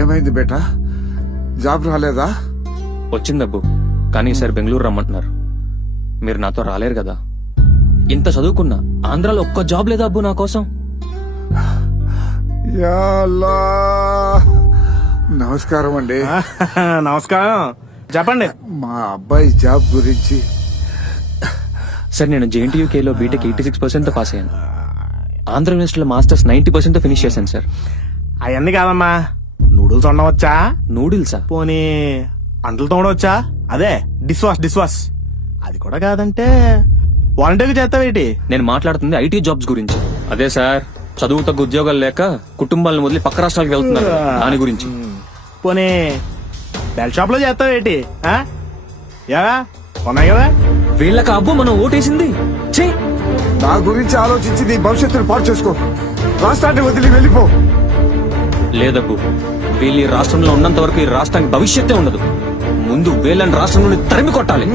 ఏమైంది బేటా? జాబ్ రాలేదా? వచ్చిందబ్బు, కానీ ఈసారి బెంగళూరు రమ్మంటున్నారు. మీరు నాతో రాలేరు కదా. ఇంత చదువుకున్నా ఆంధ్రాలో ఒక్క జాబ్ లేదా అబ్బు నా కోసం? యా అల్లా. నమస్కారం అండి. నమస్కారం, చెప్పండి. మా అబ్బాయి జాబ్ గురించి. సార్, నేను JNTUKలో బీటెక్ 86% పాస్ అయ్యాను. ఆంధ్ర యూనివర్సిటీలో మాస్టర్స్ 90% ఫినిష్ చేశాను సార్. అవన్నీ కాదమ్మా, నూడిల్స్ వండవచ్చా? నూడిల్సా? పోనీ అంటలు తోడవచ్చా? అదే డిష్ వాష్. అది కూడా కాదంటే వాలంటీర్గా చేస్తావేటి? నేను మాట్లాడుతుంది IT జాబ్స్ గురించి. అదే సార్, చదువు తగ్గ ఉద్యోగాలు లేక కుటుంబాలను వదిలి పక్క రాష్ట్రాలకు వెళ్తున్నారు, దాని గురించి. పోనీ బెల్ షాప్ లో చేస్తావేటి? యా ఉన్నాయి కదా. వీళ్ళకి అబ్బు మనం ఓటేసింది. ఛీ! నా గురించి ఆలోచించి నీ భవిష్యత్తును పాడు చేసుకో. రాష్ట్రాన్ని వదిలి వెళ్ళిపో. లేదబ్బు, వీళ్ళు ఈ రాష్ట్రంలో ఉన్నంత వరకు ఈ రాష్ట్రానికి భవిష్యత్తే ఉండదు. ముందు వీళ్ళని రాష్ట్రం నుండి తరిమి కొట్టాలి.